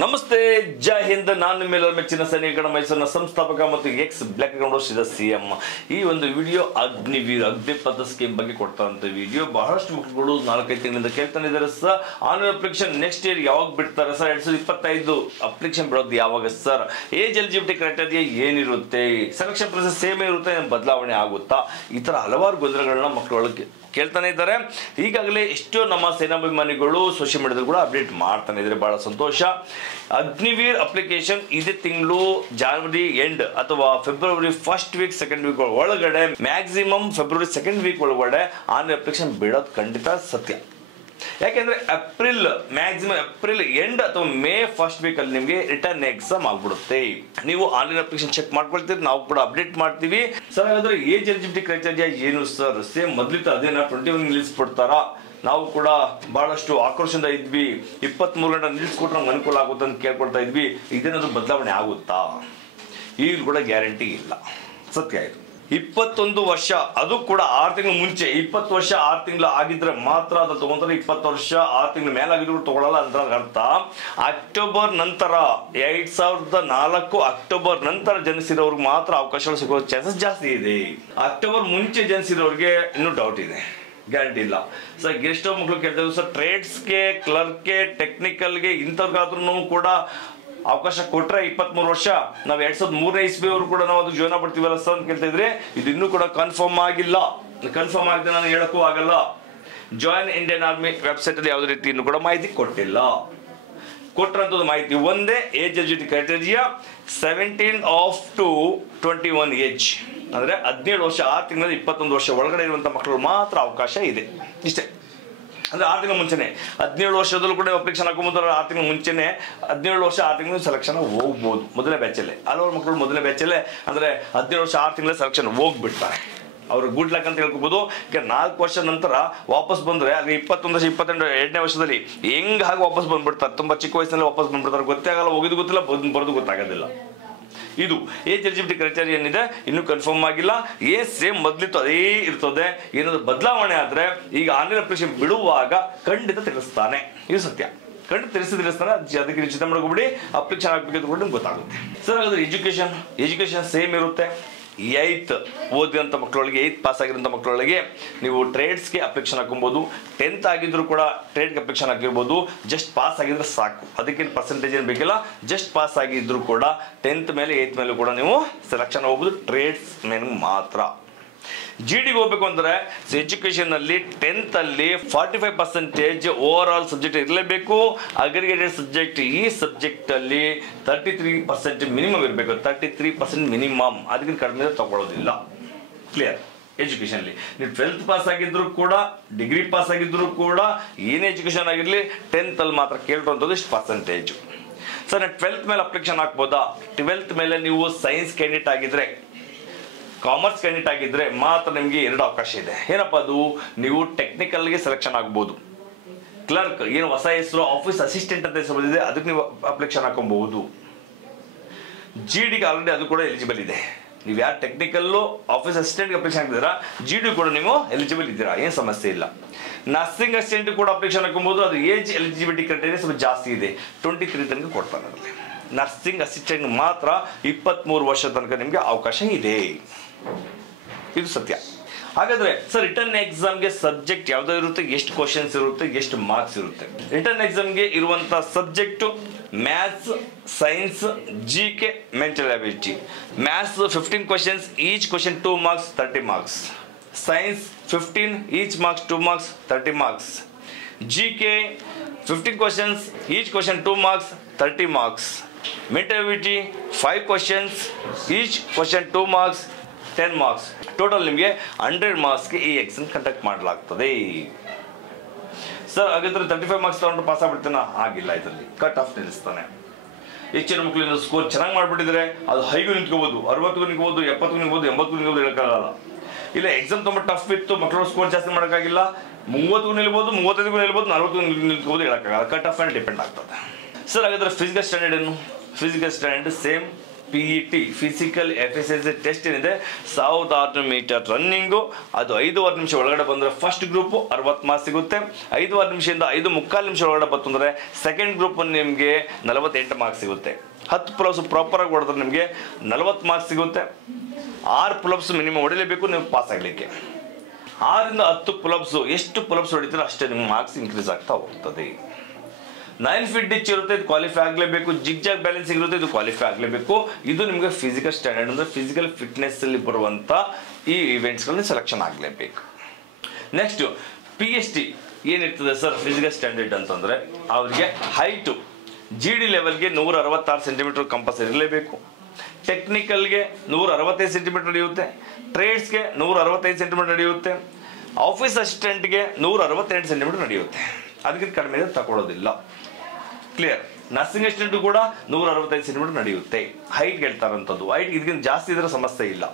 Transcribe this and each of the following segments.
ನಮಸ್ತೆ, ಜೈ ಹಿಂದ್. ನಾನು ನಿಮ್ಮೆಲ್ಲರ ಮೆಚ್ಚಿನ ಸೈನಿಕ ಮೈಸೂರಿನ ಸಂಸ್ಥಾಪಕ ಮತ್ತು ಎಕ್ಸ್ ಬ್ಲಾಕ್ ಗ್ರೌಂಡ್ ಶ್ರೀಧ ಸಿಎಂ. ಈ ಒಂದು ವಿಡಿಯೋ ಅಗ್ನಿಪಥ ಸ್ಕೀಮ್ ಬಗ್ಗೆ ಕೊಡ್ತಾರಂತ ವಿಡಿಯೋ. ಬಹಳಷ್ಟು ಮಕ್ಕಳು 4-5 ತಿಂಗಳಿಂದ ಕೇಳ್ತಾನೆ ಇದ್ದಾರೆ sir, online application next year ಯಾವಾಗ ಬಿಡ್ತಾರೆ ಸರ್? 2025 ಅಪ್ಲಿಕೇಶನ್ ಬಿಡೋದು ಯಾವಾಗ ಸರ್? ಏಜ್ ಎಲಿಜಿಬಿಲಿಟಿ ಕ್ರೈಟೇರಿಯಾ ಏನಿರುತ್ತೆ? ಸೆಲೆಕ್ಷನ್ ಪ್ರೊಸೆಸ್ ಸೇಮ್ ಇರುತ್ತೆ, ಬದಲಾವಣೆ ಆಗುತ್ತಾ? ಈ ತರ ಹಲವಾರು ಗೊಂದಲಗಳನ್ನ ಮಕ್ಕಳೊಳಗೆ ಕೇಳ್ತಾನೆ ಇದ್ದಾರೆ. ಈಗಾಗಲೇ ಎಷ್ಟೋ ನಮ್ಮ ಸೇನಾಭಿಮಾನಿಗಳು ಸೋಷಿಯಲ್ ಮೀಡಿಯಾದಲ್ಲಿ ಕೂಡ ಅಪ್ಡೇಟ್ ಮಾಡ್ತಾನೆ ಇದ್ದಾರೆ. ಬಹಳ ಸಂತೋಷ. ಅಗ್ನಿವೀರ್ ಅಪ್ಲಿಕೇಶನ್ ಇದೇ ತಿಂಗಳು ಜನವರಿ ಎಂಡ್ ಅಥವಾ February first week second week ಒಳಗಡೆ, ಮ್ಯಾಕ್ಸಿಮಮ್ ಫೆಬ್ರವರಿ ಸೆಕೆಂಡ್ ವೀಕ್ ಒಳಗಡೆ ಆನ್ಲೈನ್ ಅಪ್ಲಿಕೇಶನ್ ಬಿಡೋದು ಖಂಡಿತ ಸತ್ಯ. ಯಾಕೆಂದ್ರೆ ಮ್ಯಾಕ್ಸಿಮಮ್ ಏಪ್ರಿಲ್ ಎಂಡ್ ಅಥವಾ ಮೇ ಫಸ್ಟ್ ವೀಕ್ ಅಲ್ಲಿ ನಿಮಗೆ ರಿಟರ್ನ್ ಎಕ್ಸಾಮ್ ಆಗ್ಬಿಡುತ್ತೆ. ನೀವು ಆನ್ಲೈನ್ ಅಪ್ಲಿಕೇಶನ್ ಚೆಕ್ ಮಾಡ್ಕೊಳ್ತೀರಿ, ನಾವು ಕೂಡ ಅಪ್ಡೇಟ್ ಮಾಡ್ತೀವಿ. ಸರ್ ಹಾಗಾದ್ರೆ ಏಜ್ ಎಲಿಜಿಬಿಲಿಟಿ ಕ್ರೈಟೇರಿಯಾ ಏನು ಸರ್? ಸೇಮ್ ಮೊದಲಿತ್ತು ಅದೇನ 21 ನಿಲ್ಲಿಸ್ಬಿಡ್ತಾರಾ? ನಾವು ಕೂಡ ಬಹಳಷ್ಟು ಆಕ್ರೋಶದಿಂದ ಇದ್ವಿ. 23 ಗಂಟೆ ನಿಲ್ಲಿಸ್ಕೊಟ್ರೆ ನಮ್ಗೆ ಅನುಕೂಲ ಆಗುತ್ತೆ ಅಂತ ಕೇಳ್ಕೊಳ್ತಾ ಇದ್ವಿ. ಇದೇನಾದ್ರು ಬದಲಾವಣೆ ಆಗುತ್ತಾ? ಈಗಲೂ ಕೂಡ ಗ್ಯಾರಂಟಿ ಇಲ್ಲ. ಸತ್ಯ ಇದು. 21 ವರ್ಷ, ಅದು ಕೂಡ 6 ತಿಂಗಳು ಮುಂಚೆ. 20 ವರ್ಷ 6 ತಿಂಗಳು ಆಗಿದ್ರೆ ಮಾತ್ರ ಅದು ತಗೊಂತಾರೆ. 20 ವರ್ಷ 6 ತಿಂಗಳು ಮೇಲಾಗಿದ್ರು ತಗೊಳ್ಳಲ್ಲ ಅಂತ ಅರ್ಥ. ಅಕ್ಟೋಬರ್ ನಂತರ 2004 ಅಕ್ಟೋಬರ್ ನಂತರ ಜನಿಸಿರೋರ್ಗೆ ಮಾತ್ರ ಅವಕಾಶಗಳು ಸಿಗೋ ಚಾನ್ಸಸ್ ಜಾಸ್ತಿ ಇದೆ. ಅಕ್ಟೋಬರ್ ಮುಂಚೆ ಜನಿಸಿರೋರಿಗೆ ಇನ್ನೂ ಡೌಟ್ ಇದೆ, ಗ್ಯಾರಂಟಿ ಇಲ್ಲ. ಸರ್ ಎಷ್ಟೋ ಮಕ್ಕಳು ಕೇಳ್ತಾರೆ ಸರ್, ಟ್ರೇಡ್ಸ್ಗೆ, ಕ್ಲರ್ಕ್ಗೆ, ಟೆಕ್ನಿಕಲ್ಗೆ ಇಂಥವ್ರಿಗಾದ್ರೂ ಕೂಡ ಅವಕಾಶ ಕೊಟ್ರೆ 23 ವರ್ಷ, ನಾವು 2003 ಇಸ್ವಿಯವರು ಕೂಡ ನಾವು ಅದು ಜಾಯ್ನ್ ಆಗ್ಬಿಡ್ತೀವಲ್ಲ ಸರ್ ಅಂತ ಕೇಳ್ತಾ ಇದ್ರೆ, ಇದು ಇನ್ನೂ ಕೂಡ ಕನ್ಫರ್ಮ್ ಆಗಿಲ್ಲ. ಕನ್ಫರ್ಮ್ ಆಗಿದೆ ನಾನು ಹೇಳಕ್ಕೂ ಆಗಲ್ಲ. ಜಾಯಿನ್ ಇಂಡಿಯನ್ ಆರ್ಮಿ ವೆಬ್ಸೈಟ್ ಅಲ್ಲಿ ಯಾವುದೇ ರೀತಿ ಇನ್ನೂ ಕೂಡ ಮಾಹಿತಿ ಕೊಟ್ಟಿಲ್ಲ. ಕೊಟ್ಟರಂತದ್ದು ಮಾಹಿತಿ ಒಂದೇ, age eligibility criteria 17 to 21 age, ಅಂದ್ರೆ 17 ವರ್ಷ 6 ತಿಂಗಳ 21 ವರ್ಷ ಒಳಗಡೆ ಇರುವಂತ ಮಕ್ಕಳು ಮಾತ್ರ ಅವಕಾಶ ಇದೆ. ಇಷ್ಟೇ. ಅಂದ್ರೆ 6 ತಿಂಗಳ ಮುಂಚೆನೆ 17 ವರ್ಷದಲ್ಲೂ ಕೂಡ ಅಪ್ಲಿಕೇಶನ್ ಹಾಕೊಂಬೋದು. 6 ತಿಂಗಳ ಮುಂಚೆನೆ 17 ವರ್ಷ 6 ತಿಂಗಳು ಸೆಲೆಕ್ಷನ್ ಹೋಗ್ಬೋದು. ಮೊದಲನೇ ಬ್ಯಾಚಲ್ಲೇ ಹಲವಾರು ಮಕ್ಕಳು ಮೊದಲನೇ ಬ್ಯಾಚಲ್ಲೇ ಅಂದ್ರೆ 17 ವರ್ಷ 6 ತಿಂಗಳ ಸೆಲೆಕ್ಷನ್ ಹೋಗ್ಬಿಡ್ತಾರೆ. ಅವ್ರು ಗುಡ್ ಲಕ್ ಅಂತ ಹೇಳ್ಕೋಬಹುದು. 4 ವರ್ಷ ನಂತರ ವಾಪಸ್ ಬಂದ್ರೆ ಅಲ್ಲಿ 21 ವರ್ಷ 22 2ನೇ ವರ್ಷದಲ್ಲಿ ಹೆಂಗ್ ಹಾಗೆ ವಾಪಸ್ ಬಂದ್ಬಿಡ್ತಾರೆ. ತುಂಬಾ ಚಿಕ್ಕ ವಯಸ್ಸಿನಲ್ಲಿ ವಾಪಸ್ ಬಂದ್ಬಿಡ್ತಾರೆ. ಗೊತ್ತೇ ಆಗಲ್ಲ, ಹೋಗಿದ್ದು ಗೊತ್ತಿಲ್ಲ, ಬರೋದು ಗೊತ್ತಾಗೋದಿಲ್ಲ. ಇದು ಏಜ್ ಎಲಿಜಿಬಿಲಿಟಿ ಕ್ರೈಟೇರಿಯಾ ಏನಿದೆ ಇನ್ನೂ ಕನ್ಫರ್ಮ್ ಆಗಿಲ್ಲ. ಸೇಮ್ ಮೊದಲಿತ್ತು ಅದೇ ಇರ್ತದೆ. ಏನಾದ್ರು ಬದಲಾವಣೆ ಆದ್ರೆ ಈಗ ಆನ್ಲೈನ್ ಅಪ್ಲಿಕೇಶನ್ ಬಿಡುವಾಗ ಖಂಡಿತ ತಿಳಿಸ್ತಾನೆ. ಇದು ಸತ್ಯ. ಖಂಡಿತ ತಿಳಿಸ್ತಾನೆ. ಅದಕ್ಕೆ ಚಿಂತೆ ಮಾಡ್ಕೊಬಿಡಿ. ಅಪ್ಲಿಕೇಶನ್ ಹಾಕ್ಬೇಕಿದ್ರು ಕೂಡ ನಿಮ್ಗೆ ಗೊತ್ತಾಗುತ್ತೆ. ಸರ್ ಹಾಗಾದ್ರೆ ಎಜುಕೇಶನ್ ಸೇಮ್ ಇರುತ್ತೆ. 8th ಓದಿದಂಥ ಮಕ್ಕಳೊಳಗೆ, 8th ಪಾಸ್ ಆಗಿರೋಂಥ ಮಕ್ಕಳೊಳಗೆ ನೀವು ಟ್ರೇಡ್ಸ್ಗೆ ಅಪ್ಲಿಕೇಶನ್ ಹಾಕೊಬೋದು. 10th ಆಗಿದ್ರು ಕೂಡ ಟ್ರೇಡ್ಗೆ ಅಪ್ಲಿಕೇಶನ್ ಹಾಕಿರ್ಬೋದು. ಜಸ್ಟ್ ಪಾಸ್ ಆಗಿದ್ರೆ ಸಾಕು, ಅದಕ್ಕೇನು ಪರ್ಸೆಂಟೇಜ್ ಏನು ಬೇಕಿಲ್ಲ. ಜಸ್ಟ್ ಪಾಸ್ ಆಗಿದ್ರು ಕೂಡ 10th ಮೇಲೆ 8th ಮೇಲೂ ಕೂಡ ನೀವು ಸೆಲೆಕ್ಷನ್ ಹೋಗ್ಬೋದು. ಟ್ರೇಡ್ಸ್ ಮೇಲೆ ಮಾತ್ರ. ಜಿಡಿಗೆ ಹೋಗ್ಬೇಕು ಅಂದ್ರೆ ಎಜುಕೇಶನ್ ಅಲ್ಲಿ 10th ಅಲ್ಲಿ 45% ಓವರ್ ಆಲ್ ಸಬ್ಜೆಕ್ಟ್ ಇರಲೇಬೇಕು. ಅಗ್ರಿಗೇಟೆಡ್ ಸಬ್ಜೆಕ್ಟ್, ಈ ಸಬ್ಜೆಕ್ಟ್ ಅಲ್ಲಿ 33% ಮಿನಿಮಮ್ ಇರಬೇಕು. 33% ಮಿನಿಮಮ್, ಅದಕ್ಕಿಂತ ಕಡಿಮೆ ತಗೊಳ್ಳೋದಿಲ್ಲ. ಕ್ಲಿಯರ್? ಎಜುಕೇಶನ್ ಅಲ್ಲಿ ನೀವು 12th ಪಾಸ್ ಆಗಿದ್ರು ಕೂಡ, ಡಿಗ್ರಿ ಪಾಸ್ ಆಗಿದ್ರು ಕೂಡ, ಏನೇ ಎಜುಕೇಶನ್ ಆಗಿರ್ಲಿ 10th ಅಲ್ಲಿ ಮಾತ್ರ ಕೇಳಿರುವಂಥದ್ದು ಇಷ್ಟು ಪರ್ಸೆಂಟೇಜ್. ಸರ್ 12th ಮೇಲೆ ಅಪ್ಲಿಕೇಶನ್ ಹಾಕ್ಬೋದಾ? 12th ಮೇಲೆ ನೀವು ಸೈನ್ಸ್ ಕ್ಯಾಂಡಿಡೇಟ್ ಆಗಿದ್ರೆ, ಕಾಮರ್ಸ್ ಕ್ಯಾಂಡಿಡೇಟ್ ಆಗಿದ್ರೆ ಮಾತ್ರ ನಿಮಗೆ 2 ಅವಕಾಶ ಇದೆ. ಏನಪ್ಪ ಅದು? ನೀವು ಟೆಕ್ನಿಕಲ್ಗೆ ಸೆಲೆಕ್ಷನ್ ಆಗ್ಬೋದು. ಕ್ಲರ್ಕ್, ಏನು ಹೊಸ ಹೆಸರು, ಆಫೀಸ್ ಅಸಿಸ್ಟೆಂಟ್ ಅಂತ ಹೆಸರು ಬಂದಿದೆ, ಅದಕ್ಕೆ ನೀವು ಅಪ್ಲಿಕೇಶನ್ ಹಾಕೊಬಹುದು. ಜಿಡಿಗೆ ಆಲ್ರೆಡಿ ಅದು ಕೂಡ ಎಲಿಜಿಬಲ್ ಇದೆ. ನೀವು ಯಾರು ಟೆಕ್ನಿಕಲ್ಲು ಆಫೀಸ್ ಅಸಿಸ್ಟೆಂಟ್ಗೆ ಅಪ್ಲಿಕೇಶನ್ ಹಾಕಿದ್ದೀರಾ, ಜಿಡಿ ಕೂಡ ನೀವು ಎಲಿಜಿಬಲ್ ಇದ್ದೀರಾ, ಏನು ಸಮಸ್ಯೆ ಇಲ್ಲ. ನರ್ಸಿಂಗ್ ಅಸಿಸ್ಟೆಂಟ್ ಕೂಡ ಅಪ್ಲಿಕೇಶನ್ ಹಾಕೊಬಹುದು. ಅದು ಏಜ್ ಎಲಿಜಿಬಿಲಿಟಿ ಕ್ರೈಟೇರಿಯಾ ಸ್ವಲ್ಪ ಜಾಸ್ತಿ ಇದೆ. 23 ತನಕ ಕೊಡ್ತಾರೆ. ಅದರಲ್ಲಿ ನರ್ಸಿಂಗ್ ಅಸಿಸ್ಟೆಂಟ್ ಮಾತ್ರ 23 ವರ್ಷ ತನಕ ನಿಮಗೆ ಅವಕಾಶ ಇದೆ. ಇದು ಸತ್ಯ. ಹಾಗಾದ್ರೆ ಸರ್ ರಿಟರ್ನ್ ಎಕ್ಸಾಮ್ಗೆ ಸಬ್ಜೆಕ್ಟ್ ಯಾವ್ದು ಇರುತ್ತೆ, ಎಷ್ಟು ಕ್ವಶನ್ಸ್ ಇರುತ್ತೆ, ಎಷ್ಟು ಮಾರ್ಕ್ಸ್ ಇರುತ್ತೆ? ರಿಟರ್ನ್ ಎಕ್ಸಾಮ್ಗೆ ಇರುವಂತ subject maths, science, GK, mental ability. Maths 15 questions, each question 2 marks 30 marks. Science 15, each marks 2 marks 30 marks. GK 15 questions, each question 2 marks 30 marks. Mental ability 5 questions, each question 2 marks 10 marks. Total ನಿಮಗೆ 100 ಮಾರ್ಕ್ಸ್ಗೆ ಈ exam conduct ಮಾಡಲಾಗ್ತದೆ. Sir ಹಾಗಾದ್ರೆ 35 marks ತಗೊಂಡು pass ಆಗ್ಬಿಡ್ತಾನ? ಆಗಿಲ್ಲ. ಇದರಲ್ಲಿ cut off ನಿಲ್ಲಿಸ್ತಾನೆ. ಹೆಚ್ಚಿನ ಮಕ್ಕಳು score ಚೆನ್ನಾಗಿ ಮಾಡ್ಬಿಟ್ಟಿದ್ರೆ ಅದು ಹೈಗೂ ನಿಂತ್ಕೋಬಹುದು, 60ಗೂ ನಿಂತ್ಕೋಬಹುದು, 70ಗೂ ನಿಂತ್ಕೋಬಹುದು, 80ಗೂ ನಿಂತ್ಕೋಬಹುದು, ಹೇಳಕ್ಕಾಗಲ್ಲ. ಇಲ್ಲ ಎಕ್ಸಾಮ್ ತುಂಬ ಟಫ್ ಇತ್ತು, ಮಕ್ಕಳು ಸ್ಕೋರ್ ಜಾಸ್ತಿ ಮಾಡೋಕ್ಕಾಗಿಲ್ಲ, 30ಗೂ ನಿಲ್ಬೋದು, 35ಗೂ ನಿಲ್ಬೋದು, 40ಗೂ ನಿಲ್ಬೋದು, ಹೇಳಕ್ಕಾಗಲ್ಲ. ಕಟ್ ಆಫ್ ಮೇಲೆ ಡಿಪೆಂಡ್ ಆಗ್ತದೆ. ಸರ್ ಹಾಗಾದ್ರೆ ಫಿಸಿಕಲ್ ಸ್ಟ್ಯಾಂಡರ್ಡ್ ಏನು? Physical standard same PET physical efficiency test ಏನಿದೆ 1600 ಮೀಟರ್ ರನ್ನಿಂಗು, ಅದು 5.5 ನಿಮಿಷ ಒಳಗಡೆ ಬಂದರೆ ಫಸ್ಟ್ ಗ್ರೂಪ್ 60 ಮಾರ್ಕ್ಸ್ ಸಿಗುತ್ತೆ. 5.5 ನಿಮಿಷದಿಂದ 5:45 ನಿಮಿಷ ಒಳಗಡೆ ಬಂತಂದರೆ ಸೆಕೆಂಡ್ ಗ್ರೂಪ್ ನಿಮಗೆ 48 ಮಾರ್ಕ್ಸ್ ಸಿಗುತ್ತೆ. 10 ಪುಲಪ್ಸ್ ಪ್ರಾಪರ್ ಆಗಿ ಹೊಡೆದ್ರೆ ನಿಮಗೆ 40 ಮಾರ್ಕ್ಸ್ ಸಿಗುತ್ತೆ. 6 ಪುಲಪ್ಸ್ ಮಿನಿಮಮ್ ಹೊಡಿಲೇಬೇಕು ನೀವು ಪಾಸ್ ಆಗಲಿಕ್ಕೆ. 6ರಿಂದ 10 ಪುಲಪ್ಸ್, ಎಷ್ಟು ಪುಲಪ್ಸ್ ಹೊಡಿತೀರೋ ಅಷ್ಟೇ ನಿಮ್ಮ ಮಾರ್ಕ್ಸ್ ಇನ್ಕ್ರೀಸ್ ಆಗ್ತಾ ಹೋಗ್ತದೆ. 9 ಫೀಟ್ ಡಿಚ್ ಇರುತ್ತೆ, ಇದು ಕ್ವಾಲಿಫೈ ಆಗಲೇಬೇಕು. ಜಿಗ್ಜಾಗ್ ಬ್ಯಾಲೆನ್ಸಿಂಗ್ ಇರುತ್ತೆ, ಇದು ಕ್ವಾಲಿಫೈ ಆಗಲೇಬೇಕು. ಇದು ನಿಮಗೆ ಫಿಸಿಕಲ್ ಸ್ಟ್ಯಾಂಡರ್ಡ್ ಅಂದರೆ ಫಿಸಿಕಲ್ ಫಿಟ್ನೆಸ್ ಅಲ್ಲಿ ಬರುವಂಥ ಈ ಇವೆಂಟ್ಸ್ಗಳಲ್ಲಿ ಸೆಲೆಕ್ಷನ್ ಆಗಲೇಬೇಕು. ನೆಕ್ಸ್ಟ್ PST ಏನಿರ್ತದೆ ಸರ್ ಫಿಸಿಕಲ್ ಸ್ಟ್ಯಾಂಡರ್ಡ್ ಅಂತಂದರೆ, ಅವರಿಗೆ ಹೈಟು GD ಲೆವೆಲ್ಗೆ 166 ಸೆಂಟಿಮೀಟರ್ ಕಂಪಲ್ಸರಿ ಇರಲೇಬೇಕು. ಟೆಕ್ನಿಕಲ್ಗೆ 165 ಸೆಂಟಿಮೀಟರ್ ನಡೆಯುತ್ತೆ. ಟ್ರೇಡ್ಸ್ಗೆ 165 ಸೆಂಟಿಮೀಟರ್ ನಡೆಯುತ್ತೆ. ಆಫೀಸ್ ಅಸಿಸ್ಟೆಂಟ್ಗೆ 168 ಸೆಂಟಿಮೀಟರ್ ನಡೆಯುತ್ತೆ. ಅದಕ್ಕಿಂತ ಕಡಿಮೆ ತಗೊಳ್ಳೋದಿಲ್ಲ. ಕ್ಲಿಯರ್. ನರ್ಸಿಂಗ್ ಅಸಿಸ್ಟೆಂಟ್ ಕೂಡ 165 ಸೆಂಟಿಮೀಟರ್ ನಡೆಯುತ್ತೆ. ಹೈಟ್ ಹೇಳ್ತಾರಂಥದ್ದು. ಹೈಟ್ ಇದಕ್ಕಿಂತ ಜಾಸ್ತಿ ಇದ್ರೆ ಸಮಸ್ಯೆ ಇಲ್ಲ.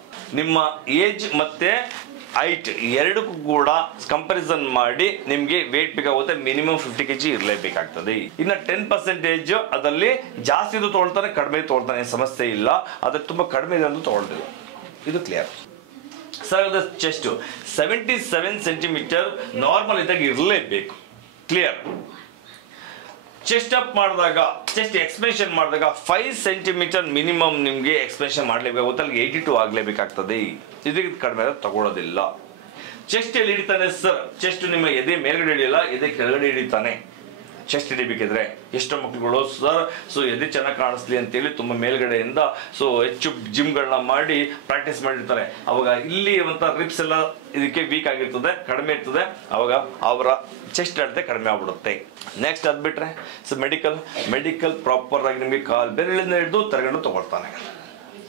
ನಿಮ್ಮ ಏಜ್ ಮತ್ತೆ ಹೈಟ್ ಎರಡಕ್ಕೂ ಕೂಡ ಕಂಪ್ಯಾರಿಸನ್ ಮಾಡಿ ನಿಮಗೆ ವೇಟ್ ಬೇಕಾಗುತ್ತೆ. Minimum 50 kg ಇರಲೇಬೇಕಾಗ್ತದೆ. ಇನ್ನು 10% ಅದರಲ್ಲಿ ಜಾಸ್ತಿ ತಗೊಳ್ತಾನೆ, ಕಡಿಮೆ ತಗೊಳ್ತಾನೆ, ಸಮಸ್ಯೆ ಇಲ್ಲ. ಅದಕ್ಕೆ ತುಂಬ ಕಡಿಮೆ ಇದೆ ಅಂತ ತಗೊಳ್ತಿಲ್ಲ. ಇದು clear. Sir chest 77 centimetre normal ಇದ್ದಾಗ ಇರಲೇಬೇಕು. ಕ್ಲಿಯರ್. ಚೆಸ್ಟ್ ಅಪ್ ಮಾಡಿದಾಗ, ಚೆಸ್ಟ್ ಎಕ್ಸ್ಪೆನ್ಷನ್ ಮಾಡಿದಾಗ 5 ಸೆಂಟಿಮೀಟರ್ ಮಿನಿಮಮ್ ನಿಮಗೆ ಎಕ್ಸ್ಪೆನ್ಷನ್ ಮಾಡಲೇಬೇಕಾಗುತ್ತೆ. ಅಲ್ಲಿ 82 ಆಗಲೇಬೇಕಾಗ್ತದೆ. ಇದಕ್ಕೆ ಕಡಿಮೆ ತಗೊಳ್ಳೋದಿಲ್ಲ. ಚೆಸ್ಟ್ ಎಲ್ಲಿ ಹಿಡಿತಾನೆ ಸರ್? ಚೆಸ್ಟ್ ನಿಮ್ಮ ಎದೆ ಮೇಲ್ಗಡೆ ಹಿಡಿಯಲ್ಲ, ಎದೆ ಕೆಳಗಡೆ ಹಿಡಿತಾನೆ. ಚೆಸ್ಟ್ ಹಿಡಿಬೇಕಿದ್ರೆ ಎಷ್ಟೋ ಮಕ್ಕಳುಗಳು ಸರ್ ಎದೆ ಚೆನ್ನಾಗಿ ಕಾಣಿಸ್ಲಿ ಅಂತೇಳಿ ತುಂಬ ಮೇಲ್ಗಡೆಯಿಂದ ಹೆಚ್ಚು ಜಿಮ್ಗಳನ್ನ ಮಾಡಿ ಪ್ರಾಕ್ಟೀಸ್ ಮಾಡಿರ್ತಾರೆ. ಅವಾಗ ಇಲ್ಲಿ ಇರುವಂಥ ರಿಪ್ಸ್ ಎಲ್ಲ ಇದಕ್ಕೆ ವೀಕ್ ಆಗಿರ್ತದೆ, ಕಡಿಮೆ ಇರ್ತದೆ. ಅವಾಗ ಅವರ ಚೆಸ್ಟ್ ಅಳತೆ ಕಡಿಮೆ ಆಗ್ಬಿಡುತ್ತೆ. ನೆಕ್ಸ್ಟ್ ಅದು ಬಿಟ್ರೆ ಮೆಡಿಕಲ್ ಪ್ರಾಪರ್ ಆಗಿ ನಿಮಗೆ ಕಾಲ್ ಬೆರಳಿಂದ ಹಿಡಿದು ತರಗಂಡು ತಗೊಳ್ತಾನೆ.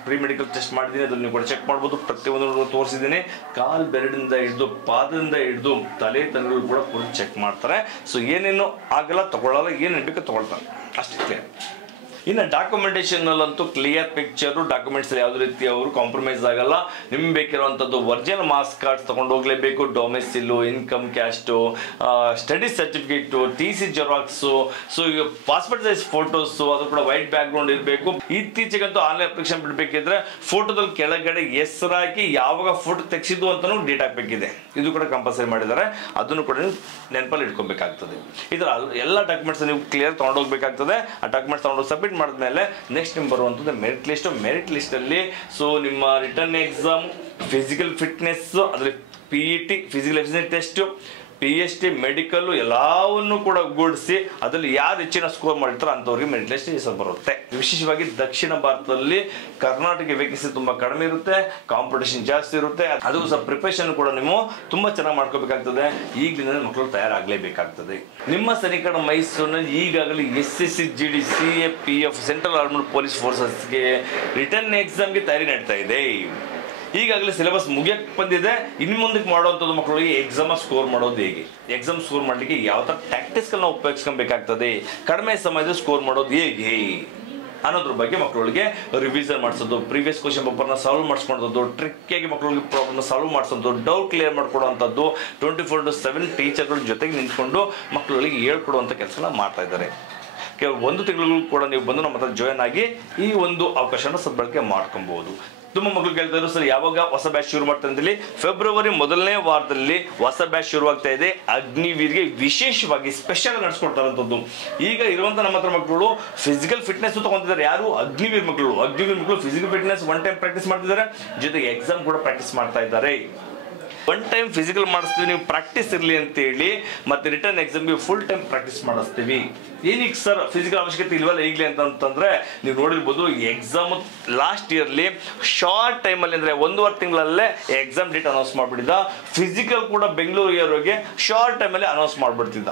ಪ್ರೀ ಮೆಡಿಕಲ್ ಟೆಸ್ಟ್ ಮಾಡಿದ್ದೀನಿ, ಅದನ್ನು ನೀವು ಕೂಡ ಚೆಕ್ ಮಾಡ್ಬೋದು. ಪ್ರತಿಯೊಂದು ತೋರಿಸಿದ್ದೀನಿ. ಕಾಲ್ ಬೆರಳಿಂದ ಹಿಡಿದು ಪಾದದಿಂದ ಹಿಡಿದು ತಲೆ ತನಗಳು ಕೂಡ ಪೂರ್ತಿ ಚೆಕ್ ಮಾಡ್ತಾರೆ. ಏನೇನು ಆಗಲ್ಲ ತಗೊಳ್ಳಲ್ಲ, ಏನೇನು ಬೇಕು ತಗೊಳ್ತಾರೆ ಅಷ್ಟೇ. ಕ್ಲಿಯರ್. ಇನ್ನು ಡಾಕ್ಯುಮೆಂಟೇಶನ್ ಅಲ್ಲಂತೂ ಕ್ಲಿಯರ್ ಪಿಕ್ಚರು, ಡಾಕ್ಯುಮೆಂಟ್ಸ್ ಯಾವುದೇ ರೀತಿ ಅವರು ಕಾಂಪ್ರಮೈಸ್ ಆಗಲ್ಲ. ನಿಮ್ಗೆ ಬೇಕಿರುವಂಥದ್ದು ಒರಿಜಿನಲ್ ಮಾರ್ಕ್ಸ್ ಕಾರ್ಡ್ಸ್ ತಗೊಂಡು ಹೋಗ್ಲೇಬೇಕು. Domicile, income caste, study certificate, TC xerox, ಈಗ ಪಾಸ್ಪೋರ್ಟ್ ಸೈಜ್ ಫೋಟೋಸು, ಅದು ಕೂಡ ವೈಟ್ ಬ್ಯಾಕ್ ಗ್ರೌಂಡ್ ಇರಬೇಕು. ಇತ್ತೀಚೆಗಂತೂ ಆನ್ಲೈನ್ ಅಪ್ಲಿಕೇಶನ್ ಬಿಡಬೇಕಿದ್ರೆ ಫೋಟೋದಲ್ಲಿ ಕೆಳಗಡೆ ಹೆಸರು ಹಾಕಿ ಯಾವಾಗ ಫೋಟೋ ತೆಗೆಸಿದ್ದು ಅಂತಲೂ ಡೇಟ್ ಹಾಕಬೇಕಿದೆ. ಇದು ಕೂಡ ಕಂಪಲ್ಸರಿ ಮಾಡಿದ್ದಾರೆ. ಅದನ್ನು ಕೂಡ ನೀವು ನೆನಪಲ್ಲಿ ಇಟ್ಕೊಬೇಕಾಗ್ತದೆ. ಇದರ ಎಲ್ಲ ಡಾಕ್ಯುಮೆಂಟ್ಸ್ ನೀವು ಕ್ಲಿಯರ್ ತೊಗೊಂಡೋಗ್ಬೇಕಾಗ್ತದೆ. ಆ ಡಾಕ್ಯುಮೆಂಟ್ಸ್ ತೊಗೊಂಡು ಸಬ್ಮಿಟ್ ಮಾಡಿದ್ಮೇಲೆ ನೆಕ್ಸ್ಟ್ ನಿಮ್ಗೆ ಬರುವಂಥದ್ದು ಮೆರಿಟ್ ಲಿಸ್ಟ್ ಅಲ್ಲಿ ನಿಮ್ಮ ರಿಟರ್ನ್ ಎಕ್ಸಾಮ್, ಫಿಸಿಕಲ್ ಫಿಟ್ನೆಸ್, ಅದರಲ್ಲಿ PET physical efficiency test, PST, medical ಎಲ್ಲವನ್ನು ಕೂಡ ಗೂಡಿಸಿ ಅದರಲ್ಲಿ ಯಾರು ಹೆಚ್ಚಿನ ಸ್ಕೋರ್ ಮಾಡಿರ್ತಾರೋ ಅಂಥವ್ರಿಗೆ ಮೆರಿಟ್ ಲಿಸ್ಟ್ ಹೆಸರು ಬರುತ್ತೆ. ವಿಶೇಷವಾಗಿ ದಕ್ಷಿಣ ಭಾರತದಲ್ಲಿ ಕರ್ನಾಟಕ ವೇಕೆನ್ಸಿ ತುಂಬಾ ಕಡಿಮೆ ಇರುತ್ತೆ, ಕಾಂಪಿಟೇಷನ್ ಜಾಸ್ತಿ ಇರುತ್ತೆ. ಅದು ಸಹ ಪ್ರಿಪರೇಷನ್ ಕೂಡ ನೀವು ತುಂಬಾ ಚೆನ್ನಾಗಿ ಮಾಡ್ಕೋಬೇಕಾಗ್ತದೆ. ಈಗಲಿಂದ ಮಕ್ಕಳು ತಯಾರಾಗಲೇಬೇಕಾಗ್ತದೆ. ನಿಮ್ಮ ಸನಿಕಡ ಮೈಸೂರಿನಲ್ಲಿ ಈಗಾಗಲೇ SSC, GD, CA, PF central armed police ಫೋರ್ಸಸ್ಗೆ ರಿಟರ್ನ್ ಎಕ್ಸಾಮ್ಗೆ ತಯಾರಿ ನಡೀತಾ ಇದೆ. ಈಗಾಗಲೇ ಸಿಲೆಬಸ್ ಮುಗಿಯಕ್ಕೆ ಬಂದಿದೆ. ಇನ್ನು ಮುಂದಕ್ಕೆ ಮಾಡುವಂಥದ್ದು ಮಕ್ಕಳಿಗೆ ಎಕ್ಸಾಮ್ ಸ್ಕೋರ್ ಮಾಡೋದು ಹೇಗೆ, ಎಕ್ಸಾಮ್ ಸ್ಕೋರ್ ಮಾಡಲಿಕ್ಕೆ ಯಾವ ಥರ ಟ್ಯಾಕ್ಟಿಕ್ಸ್ಗಳನ್ನ ಉಪಯೋಗಿಸ್ಕೊಬೇಕಾಗ್ತದೆ, ಕಡಿಮೆ ಸಮಯದಲ್ಲಿ ಸ್ಕೋರ್ ಮಾಡೋದು ಹೇಗೆ ಅನ್ನೋದ್ರ ಬಗ್ಗೆ ಮಕ್ಕಳಿಗೆ ರಿವಿಷನ್ ಮಾಡಿಸೋದು, ಪ್ರೀವಿಯಸ್ ಕ್ವಶನ್ ಪೇಪರ್ನ ಸಾಲ್ವ್ ಮಾಡಿಸ್ಕೊಳ್ಳೋದು, ಟ್ರಿಕ್ಕಾಗಿ ಮಕ್ಕಳಿಗೆ ಪ್ರಾಬ್ಲಮ್ನ ಸಾಲ್ವ್ ಮಾಡಿಸೋದು, ಡೌಟ್ ಕ್ಲಿಯರ್ ಮಾಡ್ಕೊಡುವಂಥದ್ದು, 24/7 ಟೀಚರ್ಗಳ ಜೊತೆಗೆ ನಿಂತ್ಕೊಂಡು ಮಕ್ಕಳಿಗೆ ಹೇಳ್ಕೊಡುವಂಥ ಕೆಲಸನ ಮಾಡ್ತಾ ಇದ್ದಾರೆ. ಕೆಲವು 1 ತಿಂಗಳು ಕೂಡ ನೀವು ಬಂದು ನಮ್ಮ ಹತ್ರ ಜಾಯ್ನ್ ಆಗಿ ಈ ಒಂದು ಅವಕಾಶನ ಸದ್ಬಳಕೆ ಮಾಡ್ಕೊಬಹುದು. ತುಂಬ ಮಕ್ಕಳು ಕೇಳ್ತಾ ಇದ್ರು ಸರ್ ಯಾವಾಗ ಹೊಸ ಬ್ಯಾಚ್ ಶುರು ಮಾಡ್ತಾ ಇದ್ದಲ್ಲಿ, ಫೆಬ್ರವರಿ ಮೊದಲನೇ ವಾರದಲ್ಲಿ ಹೊಸ ಬ್ಯಾಚ್ ಶುರುವಾಗ್ತಾ ಇದೆ. ಅಗ್ನಿವೀರ್ಗೆ ವಿಶೇಷವಾಗಿ ಸ್ಪೆಷಲ್ ನಡೆಸ್ಕೊಡ್ತಾ ಇರೋಂಥದ್ದು. ಈಗ ಇರುವಂಥ ನಮ್ಮ ಹತ್ರ ಮಕ್ಕಳು ಫಿಸಿಕಲ್ ಫಿಟ್ನೆಸ್ ತಗೊಂತಿದ್ದಾರೆ. ಯಾರು? ಅಗ್ನಿವೀರ್ ಮಕ್ಕಳು ಫಿಸಿಕಲ್ ಫಿಟ್ನೆಸ್ 1 ಟೈಮ್ ಪ್ರಾಕ್ಟೀಸ್ ಮಾಡ್ತಿದ್ದಾರೆ, ಜೊತೆಗೆ ಎಕ್ಸಾಮ್ ಕೂಡ ಪ್ರಾಕ್ಟೀಸ್ ಮಾಡ್ತಾ ಇದ್ದಾರೆ. 1 ಟೈಮ್ ಫಿಸಿಕಲ್ ಮಾಡಿಸ್ತೀವಿ, ನೀವು ಪ್ರಾಕ್ಟೀಸ್ ಇರಲಿ ಅಂತೇಳಿ, ಮತ್ತೆ ರಿಟರ್ನ್ ಎಕ್ಸಾಮ್ಗೆ ಫುಲ್ ಟೈಮ್ ಪ್ರಾಕ್ಟೀಸ್ ಮಾಡಿಸ್ತೀವಿ. ಏನಕ್ಕೆ ಸರ್ ಫಿಸಿಕಲ್ ಅವಶ್ಯಕತೆ ಇಲ್ವಲ್ಲ ಈಗಲೇ ಅಂತಂದ್ರೆ, ನೀವು ನೋಡಿರ್ಬೋದು ಎಕ್ಸಾಮ್ ಲಾಸ್ಟ್ ಇಯರ್ಲಿ ಶಾರ್ಟ್ ಟೈಮಲ್ಲಿ ಅಂದರೆ 1.5 ತಿಂಗಳಲ್ಲೇ ಎಕ್ಸಾಮ್ ಡೇಟ್ ಅನೌನ್ಸ್ ಮಾಡಿಬಿಟ್ಟಿದ್ದ. ಫಿಸಿಕಲ್ ಕೂಡ ಬೆಂಗಳೂರು ಇರೋರಿಗೆ ಶಾರ್ಟ್ ಟೈಮಲ್ಲಿ ಅನೌನ್ಸ್ ಮಾಡಿಬಿಡ್ತಿದ್ದ.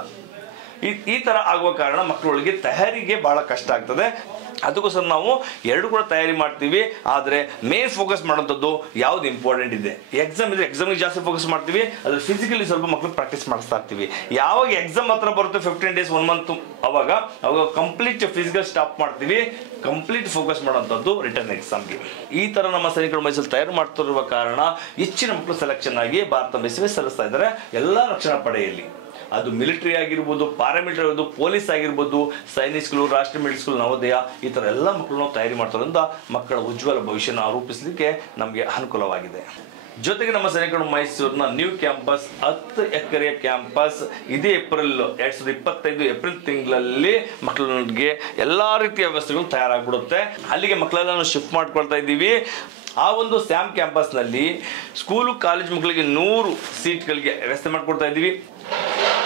ಈ ಥರ ಆಗುವ ಕಾರಣ ಮಕ್ಕಳಿಗೆ ತಯಾರಿಗೆ ಬಹಳ ಕಷ್ಟ ಆಗ್ತದೆ. ಅದಕ್ಕೋಸ್ಕರ ನಾವು ಎರಡು ಕೂಡ ತಯಾರಿ ಮಾಡ್ತೀವಿ. ಆದರೆ ಮೇನ್ ಫೋಕಸ್ ಮಾಡೋಂಥದ್ದು ಯಾವ್ದು ಇಂಪಾರ್ಟೆಂಟ್ ಇದೆ, ಎಕ್ಸಾಮ್ ಇದ್ರೆ ಎಕ್ಸಾಮ್ಗೆ ಜಾಸ್ತಿ ಫೋಕಸ್ ಮಾಡ್ತೀವಿ, ಅದ್ರ ಫಿಸಿಕಲಿ ಸ್ವಲ್ಪ ಮಕ್ಕಳು ಪ್ರಾಕ್ಟೀಸ್ ಮಾಡಿಸ್ತಾ ಇರ್ತೀವಿ. ಯಾವಾಗ ಎಕ್ಸಾಮ್ ಹತ್ರ ಬರುತ್ತೆ 15 ಡೇಸ್ 1 ಮಂತ್, ಅವಾಗ ಕಂಪ್ಲೀಟ್ ಫಿಸಿಕಲ್ ಸ್ಟಾಪ್ ಮಾಡ್ತೀವಿ, ಕಂಪ್ಲೀಟ್ ಫೋಕಸ್ ಮಾಡೋಂಥದ್ದು ರಿಟರ್ನ್ ಎಕ್ಸಾಮ್ಗೆ. ಈ ಥರ ನಮ್ಮ ಸೈನಿಕರು ಮೈಸೂರು ತಯಾರು ಮಾಡ್ತಿರುವ ಕಾರಣ ಹೆಚ್ಚಿನ ಮಕ್ಕಳು ಸೆಲೆಕ್ಷನ್ ಆಗಿ ಭಾರತ ಬೇಸಿಗೆ ಸಲ್ಲಿಸ್ತಾ ಇದ್ದಾರೆ ಎಲ್ಲ ರಕ್ಷಣಾ ಪಡೆಯಲ್ಲಿ. ಅದು ಮಿಲಿಟರಿ ಆಗಿರ್ಬೋದು, ಪ್ಯಾರಾಮಿಲಿಟರಿ ಆಗಿರ್ಬೋದು, ಪೊಲೀಸ್ ಆಗಿರ್ಬೋದು, ಸೈನಿಕ್ ಸ್ಕೂಲ್, ರಾಷ್ಟ್ರೀಯ ಮಿಲಿಟರಿ ಸ್ಕೂಲ್, ನವೋದಯ, ಈ ಥರ ಎಲ್ಲ ಮಕ್ಕಳನ್ನು ತಯಾರಿ ಮಾಡ್ತಾರಿಂದ ಮಕ್ಕಳ ಉಜ್ವಲ ಭವಿಷ್ಯನ ರೂಪಿಸಲಿಕ್ಕೆ ನಮಗೆ ಅನುಕೂಲವಾಗಿದೆ. ಜೊತೆಗೆ ನಮ್ಮ ಸೈನಿಕರು ಮೈಸೂರಿನ ನ್ಯೂ ಕ್ಯಾಂಪಸ್ 10 ಎಕರೆಯ ಕ್ಯಾಂಪಸ್ ಇದೇ ಏಪ್ರಿಲ್ 2025 ಏಪ್ರಿಲ್ ತಿಂಗಳಲ್ಲಿ ಮಕ್ಕಳಿಗೆ ಎಲ್ಲಾ ರೀತಿಯ ವ್ಯವಸ್ಥೆಗಳು ತಯಾರಾಗ್ಬಿಡುತ್ತೆ. ಅಲ್ಲಿಗೆ ಮಕ್ಕಳೆಲ್ಲ ಶಿಫ್ಟ್ ಮಾಡ್ಕೊಳ್ತಾ ಇದ್ದೀವಿ. ಆ ಒಂದು ಸ್ಯಾಮ್ ಕ್ಯಾಂಪಸ್ ನಲ್ಲಿ ಸ್ಕೂಲು ಕಾಲೇಜ್ ಮಕ್ಕಳಿಗೆ 100 ಸೀಟ್ಗಳಿಗೆ ವ್ಯವಸ್ಥೆ ಮಾಡ್ಕೊಡ್ತಾ ಇದ್ದೀವಿ.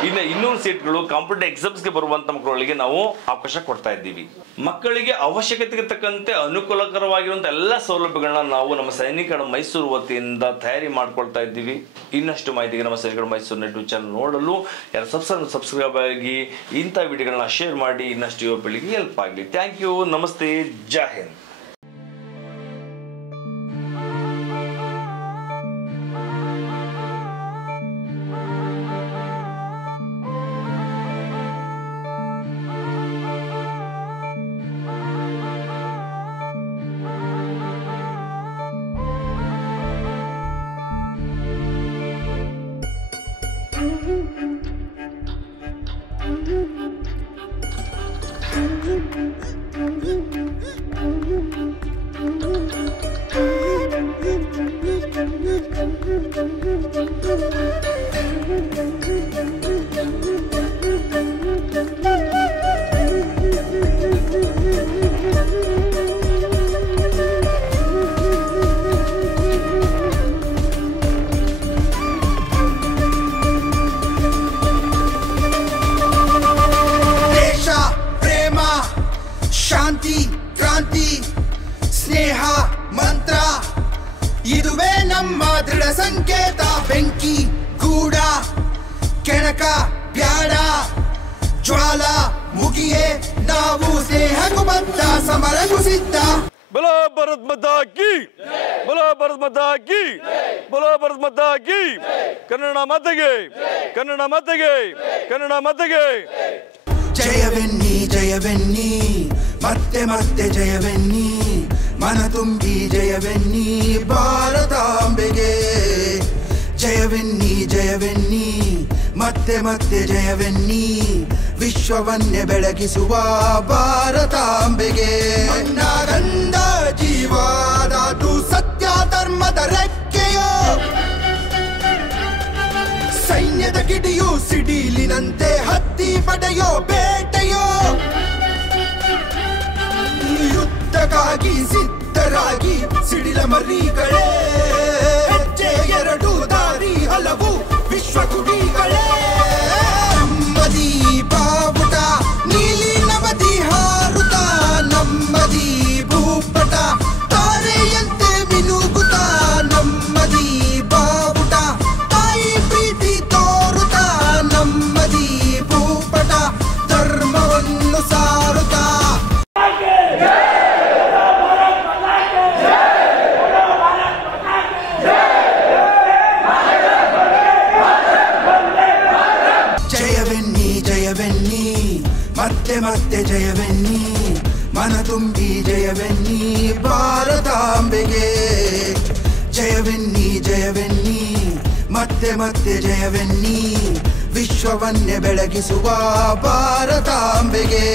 ಇನ್ನು 200 ಸೀಟ್ಗಳು ಕಾಂಪಿಟೇಟಿವ್ ಎಕ್ಸಾಮ್ಸ್ಗೆ ಬರುವಂತ ಮಕ್ಕಳಿಗೆ ನಾವು ಅವಕಾಶ ಕೊಡ್ತಾ ಇದ್ದೀವಿ. ಮಕ್ಕಳಿಗೆ ಅವಶ್ಯಕತೆಗೆ ತಕ್ಕಂತೆ ಅನುಕೂಲಕರವಾಗಿರುವಂತ ಎಲ್ಲ ಸೌಲಭ್ಯಗಳನ್ನ ನಾವು ನಮ್ಮ ಸೈನಿಕರ ಮೈಸೂರು ವತಿಯಿಂದ ತಯಾರಿ ಮಾಡ್ಕೊಳ್ತಾ ಇದ್ದೀವಿ. ಇನ್ನಷ್ಟು ಮಾಹಿತಿಗೆ ನಮ್ಮ ಸೈನಿಕರ ಮೈಸೂರು ಯೂಟ್ಯೂಬ್ ಚಾನಲ್ ನೋಡಲು ಯಾರು ಸಬ್ಸ್ಕ್ರೈಬ್ ಆಗಿ ಇಂಥ ವಿಡಿಯೋಗಳನ್ನ ಶೇರ್ ಮಾಡಿ ಇನ್ನಷ್ಟು ಯುವ ಪೀಳಿಗೆಗೆ ಹೆಲ್ಪ್ ಆಗಲಿ. Thank you. ನಮಸ್ತೆ. ಜೈ ಹಿಂದ್. ಶಾಂತಿ, ಕ್ರಾಂತಿ, ಸ್ನೇಹ ಮಂತ್ರ ಇದುವೇ ನಮ್ಮ ದೃಢ ಸಂಕೇತ. ಬೆಂಕಿ ಗೂಡ ಕೆಣಕ ಬ್ಯಾಡ ಜ್ವಾಲ ಮುಗಿಯೇ ನಾವು ಸ್ನೇಹಕ್ಕೂ ಬದ್ಧ ಸಮರಕ್ಕೂ ಸಿದ್ಧ. बोलो भारत माता की, बोलो भारत माता की, बोलो भारत माता की. ಕನ್ನಡ ಮಾತೆಗೆ, ಕನ್ನಡ ಮಾತೆಗೆ, ಕನ್ನಡ ಮಾತೆಗೆ. ಜಯವೆನ್ನಿ ಜಯವೆನ್ನಿ ಮತ್ತೆ ಮತ್ತೆ ಜಯವೆನ್ನಿ ಮನ ತುಂಬಿ ಜಯವೆನ್ನಿ ಭಾರತಾಂಬೆಗೆ. ಜಯವೆನ್ನಿ ಜಯವೆನ್ನಿ ಮತ್ತೆ ಮತ್ತೆ ಜಯವೆನ್ನಿ ವಿಶ್ವವನ್ನೇ ಬೆಳಗಿಸುವ ಭಾರತಾಂಬೆಗೆ. ಗಂಧ ಜೀವಾದಾತು ಸತ್ಯ ಧರ್ಮದ ರೆಕ್ಕೆಯೋ ಸೈನ್ಯದ ಕಿಡಿಯು ಸಿಡಿಲಿನಂತೆ ಹತ್ತಿ ಪಡೆಯೋ ಬೇಟೆಯೋ ಯುದ್ಧಕ್ಕಾಗಿ ಸಿದ್ಧರಾಗಿ ಸಿಡಿಲ ಮರಿಗಳೇ ಹೆಜ್ಜೆ ಎರಡು ದಾರಿ ಹಲವು ವಿಶ್ವ ಗುಡಿಗಳೇ. ನಮ್ಮದಿ ಬಾವುಟ ನೀಲಿ ನವದಿ ಹಾರುತ ನಮ್ಮದಿ ಭೂಪಟ ತಾರೆಯಂತೆ ಮಿನುಗುತ್ತ ನಮ್ಮದಿ ಬಾವುಟ ತಾಯಿ ಪ್ರೀತಿ ತೋರುತ್ತ ನಮ್ಮದಿ ಭೂಪಟ ಧರ್ಮವನ್ನು ಸಾರುತ್ತ. ಜಯವೆನ್ನಿ ಜಯವೆನ್ನಿ ಮತ್ತೆ ಮತ್ತೆ ಜಯವೆನ್ನಿ ಮನ ತುಂಬಿ ಜಯವೆನ್ನಿ ಭಾರತಾಂಬೆಗೆ. ಜಯವೆನ್ನಿ ಜಯವೆನ್ನಿ ಮತ್ತೆ ಮತ್ತೆ ಜಯವೆನ್ನಿ ವಿಶ್ವವನ್ನೇ ಬೆಳಗಿಸುವ ಭಾರತಾಂಬೆಗೆ.